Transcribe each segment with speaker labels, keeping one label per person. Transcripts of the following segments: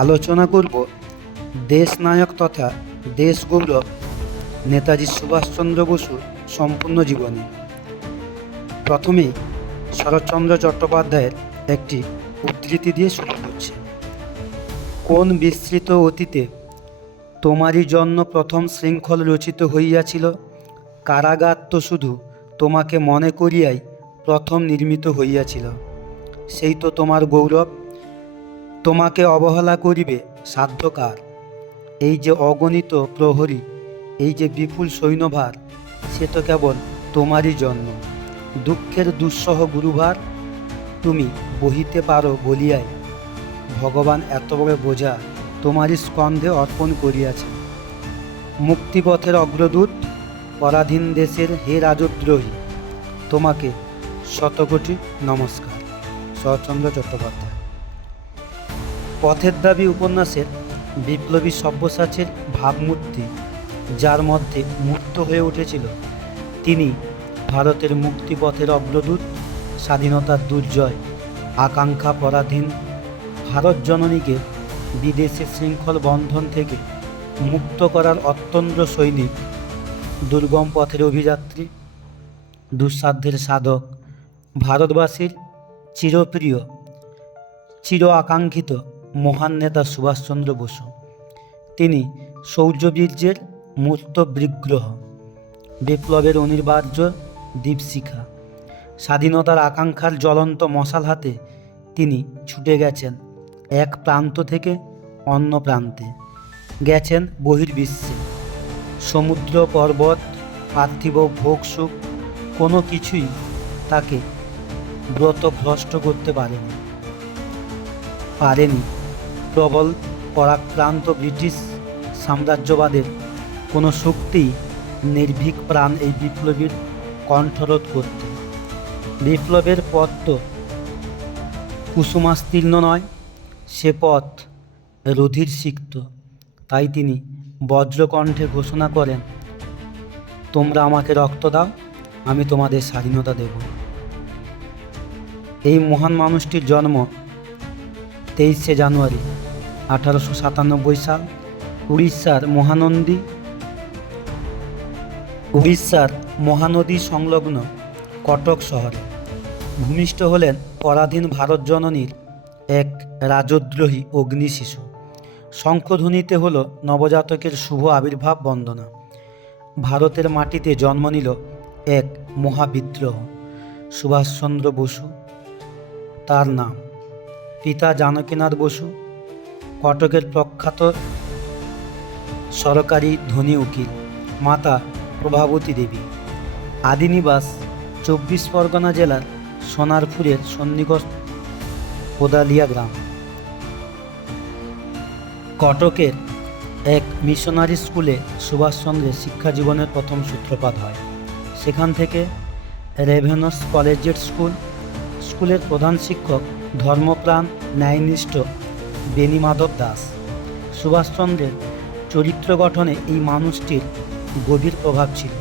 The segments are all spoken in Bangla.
Speaker 1: আলোচনা করব দেশনায়ক তথা দেশগৌরব নেতাজি সুভাষচন্দ্র বসুর সম্পূর্ণ জীবনী প্রথমেই শরৎচন্দ্র চট্টোপাধ্যায়ের একটি উদ্ধৃতি দিয়ে শুরু করছে কোন বিস্তৃত অতীতে তোমারই জন্য প্রথম শৃঙ্খল রচিত হইয়াছিল কারাগার তো শুধু তোমাকে মনে করিয়াই প্রথম নির্মিত হইয়াছিল সেই তো তোমার গৌরব তোমাকে অবহেলা করিবে সাধ্যকার এই যে অগণিত প্রহরী এই যে বিপুল সৈন্যভার সে তো কেবল তোমারই জন্ম দুঃখের দুঃসহ গুরুভার তুমি বহিতে পারো বলিয়াই ভগবান এত বড় বোঝা তোমারই স্কন্ধে অর্পণ করিয়াছে মুক্তিপথের অগ্রদূত পরাধীন দেশের হে রাজদ্রোহী তোমাকে শতকোটি নমস্কার শরৎচন্দ্র চট্টোপাধ্যায় পথের দাবি উপন্যাসের বিপ্লবী সব্যসাচের ভাবমূর্তি যার মধ্যে মুক্ত হয়ে উঠেছিল তিনি ভারতের মুক্তিপথের অগ্রদূত স্বাধীনতার দুর্জয় আকাঙ্ক্ষা পরাধীন ভারত জননীকে বিদেশে শৃঙ্খল বন্ধন থেকে মুক্ত করার অত্যন্ত সৈনিক দুর্গম পথের অভিযাত্রী দুঃসাধ্যের সাধক ভারতবাসীর চিরপ্রিয় চির আকাঙ্ক্ষিত মহান নেতা সুভাষচন্দ্র বসু তিনি শৌর্যবীর্যের মূর্ত বিগ্রহ বিপ্লবের অনিবার্য দীপশিখা স্বাধীনতার আকাঙ্ক্ষার জ্বলন্ত মশাল হাতে তিনি ছুটে গেছেন এক প্রান্ত থেকে অন্য প্রান্তে গেছেন বহির্বিশ্বে সমুদ্র পর্বত পার্থিব ভোগ সুখ কোনো কিছুই তাকে ব্রত ভ্রষ্ট করতে পারেনি পারেনি প্রবল পরাক্রান্ত ব্রিটিশ সাম্রাজ্যবাদের কোনো শক্তি নির্ভীক প্রাণ এই বিপ্লবীর কণ্ঠরোধ করত বিপ্লবের পথ তো কুসুমাস্তীর্ণ নয় সে পথ রুধির সিক্ত তাই তিনি বজ্রকণ্ঠে ঘোষণা করেন তোমরা আমাকে রক্ত দাও আমি তোমাদের স্বাধীনতা দেব এই মহান মানুষটির জন্ম তেইশে জানুয়ারি আঠারোশো সাতানব্বই সাল উড়িষ্যার মহানন্দী উড়িষ্যার মহানদী সংলগ্ন কটক শহরে ভূমিষ্ঠ হলেন পরাধীন ভারত জননীর এক রাজদ্রোহী অগ্নি শিশু শঙ্খধ্বনিতে হল নবজাতকের শুভ আবির্ভাব বন্দনা ভারতের মাটিতে জন্ম নিল এক মহাবিদ্রোহ সুভাষচন্দ্র বসু তার নাম পিতা জানকীনাথ বসু কটকের প্রখ্যাত সরকারি ধনী উকিল মাতা প্রভাবতী দেবী আদিনিবাস চব্বিশ পরগনা জেলার সোনারপুরের সন্নিকট কোদালিয়া গ্রাম কটকের এক মিশনারি স্কুলে সুভাষচন্দ্রের জীবনের প্রথম সূত্রপাত হয় সেখান থেকে রেভেনস কলেজিয়েট স্কুল স্কুলের প্রধান শিক্ষক ধর্মপ্রাণ ন্যায়নিষ্ঠ মাধব দাস সুভাষচন্দ্রের চরিত্র গঠনে এই মানুষটির গভীর প্রভাব ছিল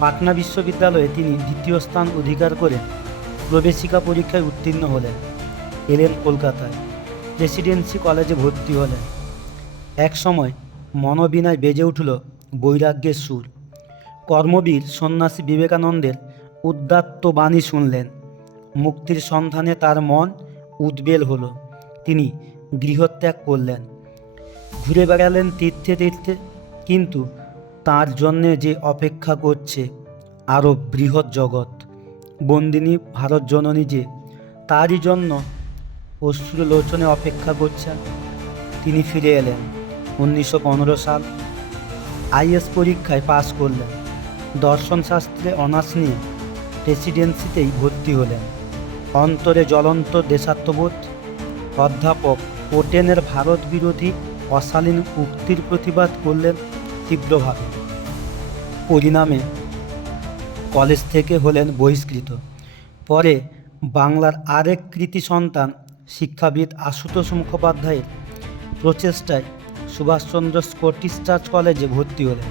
Speaker 1: পাটনা বিশ্ববিদ্যালয়ে তিনি দ্বিতীয় স্থান অধিকার করে প্রবেশিকা পরীক্ষায় উত্তীর্ণ হলেন এলেন কলকাতায় প্রেসিডেন্সি কলেজে ভর্তি হলেন এক সময় মনোবিনায় বেজে উঠল বৈরাগ্যের সুর কর্মবীর সন্ন্যাসী বিবেকানন্দের উদ্দাত্ত বাণী শুনলেন মুক্তির সন্ধানে তার মন উদ্বেল হলো তিনি গৃহত্যাগ করলেন ঘুরে বেড়ালেন তীর্থে তীর্থে কিন্তু তার জন্যে যে অপেক্ষা করছে আরও বৃহৎ জগৎ বন্দিনী ভারত জননী যে তারই জন্য অশ্রুলোচনে অপেক্ষা করছেন তিনি ফিরে এলেন উনিশশো পনেরো সাল আইএস পরীক্ষায় পাস করলেন দর্শনশাস্ত্রে অনার্স নিয়ে প্রেসিডেন্সিতেই ভর্তি হলেন অন্তরে জ্বলন্ত দেশাত্মবোধ অধ্যাপক ব্রিটেনের ভারত বিরোধী অশালীন উক্তির প্রতিবাদ করলেন তীব্রভাবে পরিণামে কলেজ থেকে হলেন বহিষ্কৃত পরে বাংলার আরেক কৃতি সন্তান শিক্ষাবিদ আশুতোষ মুখোপাধ্যায়ের প্রচেষ্টায় সুভাষচন্দ্র স্কটিশ চার্চ কলেজে ভর্তি হলেন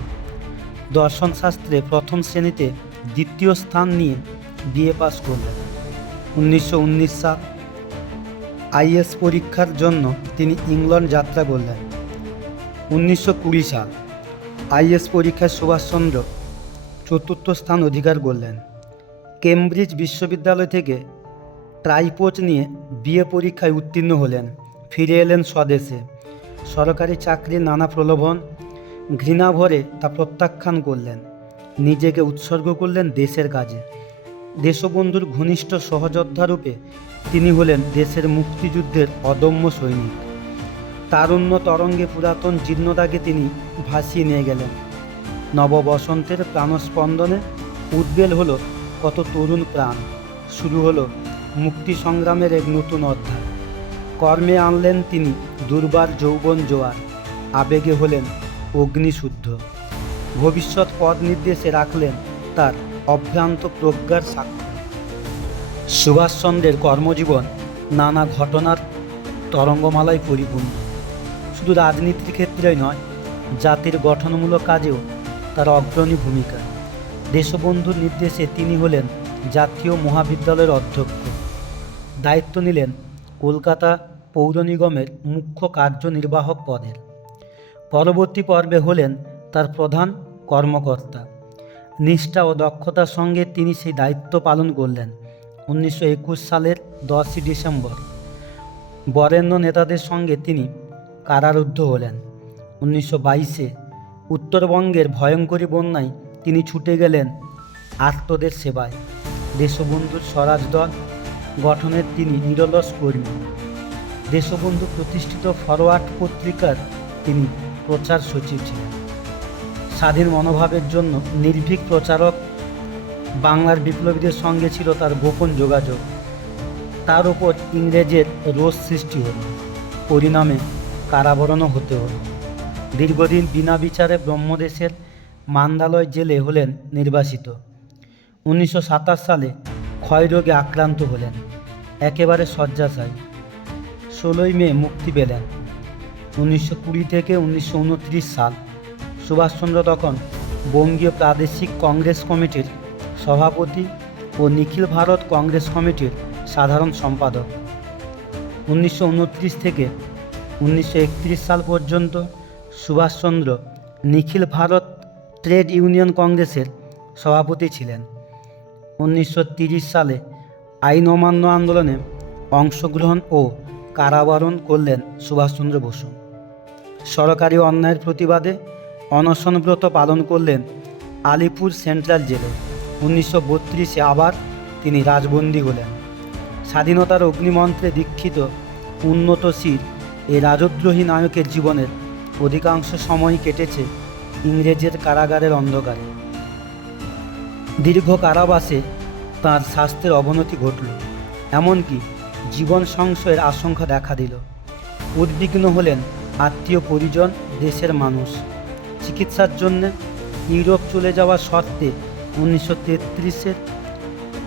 Speaker 1: দর্শনশাস্ত্রে প্রথম শ্রেণীতে দ্বিতীয় স্থান নিয়ে বিএ পাস করলেন উনিশশো উনিশ সাল আইএস পরীক্ষার জন্য তিনি ইংল্যান্ড যাত্রা করলেন উনিশশো কুড়ি সাল আইএস পরীক্ষায় সুভাষচন্দ্র চতুর্থ স্থান অধিকার করলেন কেমব্রিজ বিশ্ববিদ্যালয় থেকে ট্রাইপোচ নিয়ে বিএ পরীক্ষায় উত্তীর্ণ হলেন ফিরে এলেন স্বদেশে সরকারি চাকরির নানা প্রলোভন ঘৃণা ভরে তা প্রত্যাখ্যান করলেন নিজেকে উৎসর্গ করলেন দেশের কাজে দেশবন্ধুর ঘনিষ্ঠ সহযোদ্ধারূপে তিনি হলেন দেশের মুক্তিযুদ্ধের অদম্য সৈনিক তারুণ্য তরঙ্গে পুরাতন জীর্ণদাকে তিনি ভাসিয়ে নিয়ে গেলেন নববসন্তের প্রাণস্পন্দনে উদ্বেল হলো কত তরুণ প্রাণ শুরু হল মুক্তি সংগ্রামের এক নতুন অধ্যায় কর্মে আনলেন তিনি দুর্বার যৌবন জোয়ার আবেগে হলেন অগ্নিশুদ্ধ ভবিষ্যৎ পথ নির্দেশে রাখলেন তার অভ্রান্ত প্রজ্ঞার সাক্ষী সুভাষচন্দ্রের কর্মজীবন নানা ঘটনার তরঙ্গমালায় পরিপূর্ণ শুধু রাজনীতির ক্ষেত্রেই নয় জাতির গঠনমূলক কাজেও তার অগ্রণী ভূমিকা দেশবন্ধুর নির্দেশে তিনি হলেন জাতীয় মহাবিদ্যালয়ের অধ্যক্ষ দায়িত্ব নিলেন কলকাতা পৌর নিগমের মুখ্য কার্যনির্বাহক পদের পরবর্তী পর্বে হলেন তার প্রধান কর্মকর্তা নিষ্ঠা ও দক্ষতার সঙ্গে তিনি সেই দায়িত্ব পালন করলেন উনিশশো একুশ সালের দশই ডিসেম্বর বরেণ্য নেতাদের সঙ্গে তিনি কারারুদ্ধ হলেন উনিশশো বাইশে উত্তরবঙ্গের ভয়ঙ্করী বন্যায় তিনি ছুটে গেলেন আত্মদের সেবায় দেশবন্ধু স্বরাজ দল গঠনের তিনি নিরলস কর্মী দেশবন্ধু প্রতিষ্ঠিত ফরওয়ার্ড পত্রিকার তিনি প্রচার সচিব ছিলেন স্বাধীন মনোভাবের জন্য নির্ভীক প্রচারক বাংলার বিপ্লবীদের সঙ্গে ছিল তার গোপন যোগাযোগ তার ওপর ইংরেজের রোষ সৃষ্টি হল পরিণামে কারাবরণও হতে হল দীর্ঘদিন বিনা বিচারে ব্রহ্মদেশের মান্দালয় জেলে হলেন নির্বাসিত উনিশশো সালে ক্ষয়রোগে আক্রান্ত হলেন একেবারে শয্যাশায়ী ষোলোই মে মুক্তি পেলেন উনিশশো কুড়ি থেকে উনিশশো সাল সুভাষচন্দ্র তখন বঙ্গীয় প্রাদেশিক কংগ্রেস কমিটির সভাপতি ও নিখিল ভারত কংগ্রেস কমিটির সাধারণ সম্পাদক উনিশশো থেকে উনিশশো সাল পর্যন্ত সুভাষচন্দ্র নিখিল ভারত ট্রেড ইউনিয়ন কংগ্রেসের সভাপতি ছিলেন উনিশশো সালে আইন অমান্য আন্দোলনে অংশগ্রহণ ও কারাবরণ করলেন সুভাষচন্দ্র বসু সরকারি অন্যায়ের প্রতিবাদে অনশনব্রত পালন করলেন আলিপুর সেন্ট্রাল জেলে উনিশশো বত্রিশে আবার তিনি রাজবন্দী হলেন স্বাধীনতার অগ্নিমন্ত্রে দীক্ষিত উন্নতশীল এই রাজদ্রোহী নায়কের জীবনের অধিকাংশ সময় কেটেছে ইংরেজের কারাগারের অন্ধকারে দীর্ঘ কারাবাসে তার স্বাস্থ্যের অবনতি ঘটল এমনকি জীবন সংশয়ের আশঙ্কা দেখা দিল উদ্বিগ্ন হলেন আত্মীয় পরিজন দেশের মানুষ চিকিৎসার জন্য ইউরোপ চলে যাওয়া সত্ত্বে উনিশশো তেত্রিশের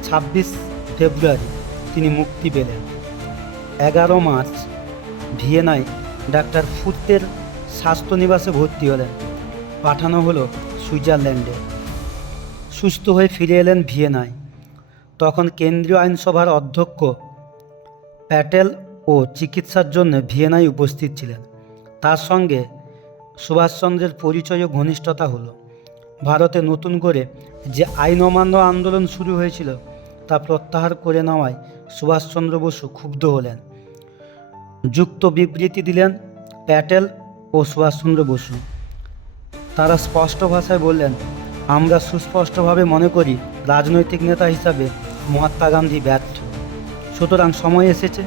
Speaker 1: ছাব্বিশ ফেব্রুয়ারি তিনি মুক্তি পেলেন এগারো মার্চ ভিয়েনায় ডাক্তার ফুর্তের স্বাস্থ্য নিবাসে ভর্তি হলেন পাঠানো হলো সুইজারল্যান্ডে সুস্থ হয়ে ফিরে এলেন ভিয়েনায় তখন কেন্দ্রীয় আইনসভার অধ্যক্ষ প্যাটেল ও চিকিৎসার জন্য ভিয়েনায় উপস্থিত ছিলেন তার সঙ্গে সুভাষচন্দ্রের পরিচয় ও ঘনিষ্ঠতা হলো ভারতে নতুন করে যে আইন অমান্য আন্দোলন শুরু হয়েছিল তা প্রত্যাহার করে নেওয়ায় সুভাষচন্দ্র বসু ক্ষুব্ধ হলেন যুক্ত বিবৃতি দিলেন প্যাটেল ও সুভাষচন্দ্র বসু তারা স্পষ্ট ভাষায় বললেন আমরা সুস্পষ্টভাবে মনে করি রাজনৈতিক নেতা হিসাবে মহাত্মা গান্ধী ব্যর্থ সুতরাং সময় এসেছে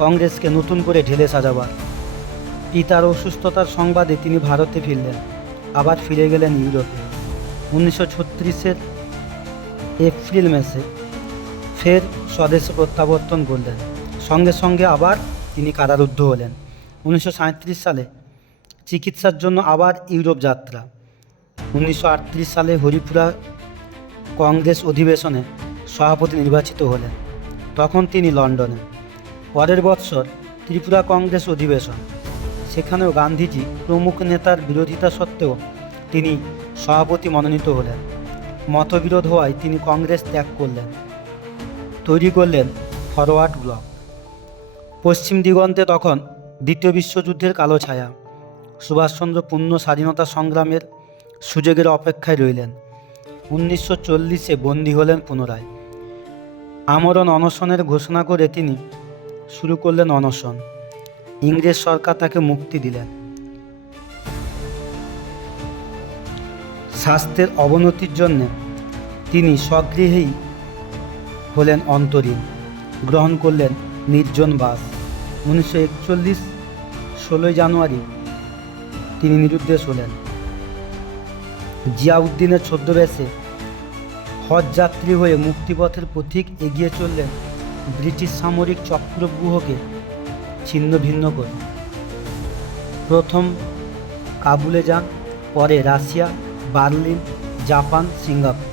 Speaker 1: কংগ্রেসকে নতুন করে ঢেলে সাজাবার পিতার অসুস্থতার সংবাদে তিনি ভারতে ফিরলেন আবার ফিরে গেলেন ইউরোপে উনিশশো ছত্রিশের এপ্রিল মাসে ফের স্বদেশে প্রত্যাবর্তন করলেন সঙ্গে সঙ্গে আবার তিনি কারারুদ্ধ হলেন উনিশশো সালে চিকিৎসার জন্য আবার ইউরোপ যাত্রা উনিশশো সালে হরিপুরা কংগ্রেস অধিবেশনে সভাপতি নির্বাচিত হলেন তখন তিনি লন্ডনে পরের বৎসর ত্রিপুরা কংগ্রেস অধিবেশন সেখানেও গান্ধীজি প্রমুখ নেতার বিরোধিতা সত্ত্বেও তিনি সভাপতি মনোনীত হলেন মতবিরোধ হওয়ায় তিনি কংগ্রেস ত্যাগ করলেন তৈরি করলেন ফরওয়ার্ড ব্লক পশ্চিম দিগন্তে তখন দ্বিতীয় বিশ্বযুদ্ধের কালো ছায়া সুভাষচন্দ্র পূর্ণ স্বাধীনতা সংগ্রামের সুযোগের অপেক্ষায় রইলেন উনিশশো চল্লিশে বন্দী হলেন পুনরায় আমরণ অনশনের ঘোষণা করে তিনি শুরু করলেন অনশন ইংরেজ সরকার তাকে মুক্তি দিলেন স্বাস্থ্যের অবনতির জন্য তিনি স্বগৃহেই হলেন অন্তরীণ গ্রহণ করলেন নির্জন বাস উনিশশো একচল্লিশ ষোলোই জানুয়ারি তিনি নিরুদ্দেশ হলেন জিয়াউদ্দিনের ছদ্মবেশে হজযাত্রী হয়ে মুক্তিপথের পথিক এগিয়ে চললেন ব্রিটিশ সামরিক চক্রব্যূহকে ছিন্ন ভিন্ন করে প্রথম কাবুলে যান পরে রাশিয়া বার্লিন জাপান সিঙ্গাপুর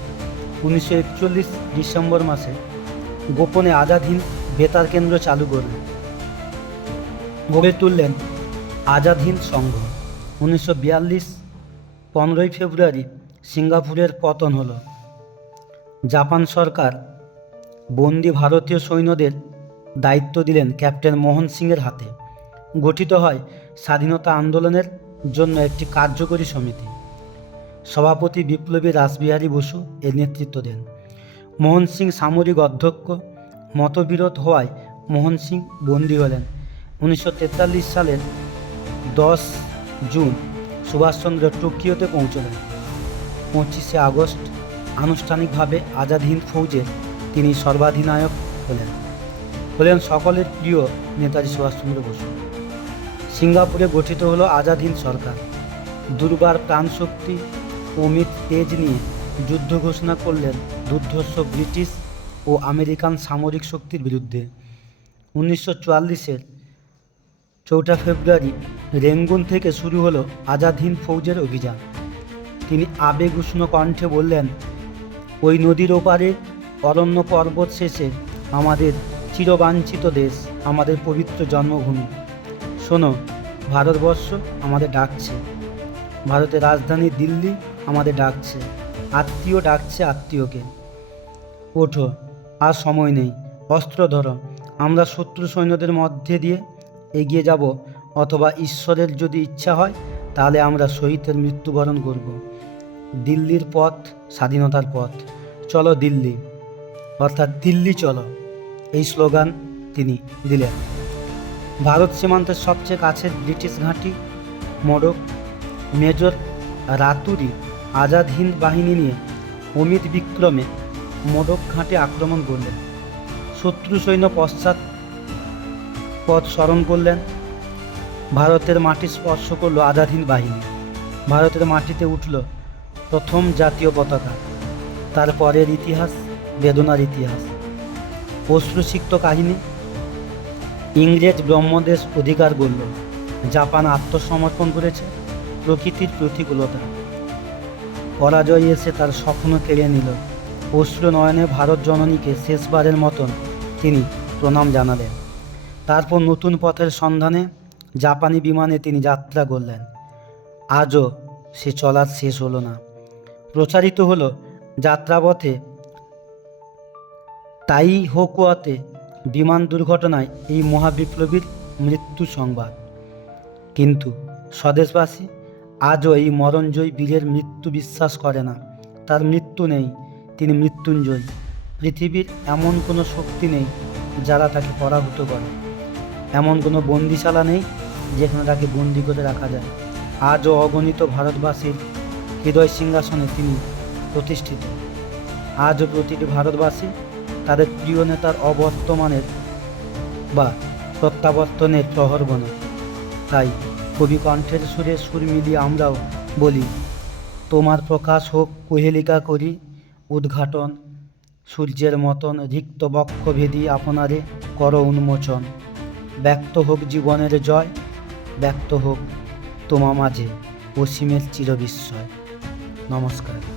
Speaker 1: উনিশশো একচল্লিশ ডিসেম্বর মাসে গোপনে আজাদহীন বেতার কেন্দ্র চালু করলেন গড়ে তুললেন আজাদহীন সংঘ উনিশশো বিয়াল্লিশ পনেরোই ফেব্রুয়ারি সিঙ্গাপুরের পতন হল জাপান সরকার বন্দি ভারতীয় সৈন্যদের দায়িত্ব দিলেন ক্যাপ্টেন মোহন সিংয়ের হাতে গঠিত হয় স্বাধীনতা আন্দোলনের জন্য একটি কার্যকরী সমিতি সভাপতি বিপ্লবী রাসবিহারী বসু এর নেতৃত্ব দেন মোহন সিং সামরিক অধ্যক্ষ মতবিরোধ হওয়ায় মোহন সিং বন্দী হলেন উনিশশো সালের দশ জুন সুভাষচন্দ্র টোকিওতে পৌঁছলেন পঁচিশে আগস্ট আনুষ্ঠানিকভাবে আজাদ হিন্দ ফৌজের তিনি সর্বাধিনায়ক হলেন হলেন সকলের প্রিয় নেতাজি সুভাষচন্দ্র বসু সিঙ্গাপুরে গঠিত হলো আজাদ হিন্দ সরকার দুর্বার প্রাণশক্তি অমিত তেজ নিয়ে যুদ্ধ ঘোষণা করলেন দুর্ধর্ষ ব্রিটিশ ও আমেরিকান সামরিক শক্তির বিরুদ্ধে উনিশশো চুয়াল্লিশের চৌঠা ফেব্রুয়ারি রেঙ্গুন থেকে শুরু হলো আজাদ হিন্দ ফৌজের অভিযান তিনি আবেগ উষ্ণ কণ্ঠে বললেন ওই নদীর ওপারে অরণ্য পর্বত শেষে আমাদের চিরবাঞ্ছিত দেশ আমাদের পবিত্র জন্মভূমি শোনো ভারতবর্ষ আমাদের ডাকছে ভারতের রাজধানী দিল্লি আমাদের ডাকছে আত্মীয় ডাকছে আত্মীয়কে ওঠো আর সময় নেই অস্ত্র ধরো আমরা শত্রু সৈন্যদের মধ্যে দিয়ে এগিয়ে যাব অথবা ঈশ্বরের যদি ইচ্ছা হয় তাহলে আমরা শহীদের মৃত্যুবরণ করব দিল্লির পথ স্বাধীনতার পথ চলো দিল্লি অর্থাৎ দিল্লি চলো এই স্লোগান তিনি দিলেন ভারত সীমান্তের সবচেয়ে কাছের ব্রিটিশ ঘাঁটি মোড়ক মেজর রাতুরি আজাদ হিন্দ বাহিনী নিয়ে অমিত বিক্রমে মোড়ক ঘাঁটি আক্রমণ করলেন শত্রু সৈন্য পশ্চাৎ পথ স্মরণ করলেন ভারতের মাটি স্পর্শ করল আজাদহীন বাহিনী ভারতের মাটিতে উঠল প্রথম জাতীয় পতাকা তারপরের ইতিহাস বেদনার ইতিহাস অশ্রুসিক্ত কাহিনী ইংরেজ ব্রহ্মদেশ অধিকার করল জাপান আত্মসমর্পণ করেছে প্রকৃতির প্রতিকূলতা পরাজয় এসে তার স্বপ্ন কেড়ে নিল অশ্রু নয়নে ভারত জননীকে শেষবারের মতন তিনি প্রণাম জানালেন তারপর নতুন পথের সন্ধানে জাপানি বিমানে তিনি যাত্রা করলেন আজও সে চলার শেষ হলো না প্রচারিত হলো যাত্রাপথে তাই হকুয়াতে বিমান দুর্ঘটনায় এই মহাবিপ্লবীর মৃত্যু সংবাদ কিন্তু স্বদেশবাসী আজও এই মরণজয়ী বীরের মৃত্যু বিশ্বাস করে না তার মৃত্যু নেই তিনি মৃত্যুঞ্জয় পৃথিবীর এমন কোনো শক্তি নেই যারা তাকে পরাভূত করে এমন কোনো বন্দিশালা নেই যেখানে তাকে বন্দি করে রাখা যায় আজও অগণিত ভারতবাসীর হৃদয় সিংহাসনে তিনি প্রতিষ্ঠিত আজও প্রতিটি ভারতবাসী তাদের প্রিয় নেতার অবর্তমানের বা প্রত্যাবর্তনের বনে তাই কবি কণ্ঠের সুরে সুর মিলিয়ে আমরাও বলি তোমার প্রকাশ হোক কুহেলিকা করি উদ্ঘাটন সূর্যের মতন রিক্ত বক্ষ ভেদি আপনারে কর উন্মোচন ব্যক্ত হোক জীবনের জয় ব্যক্ত হোক তোমা মাঝে অসীমের চিরবিস্ময় নমস্কার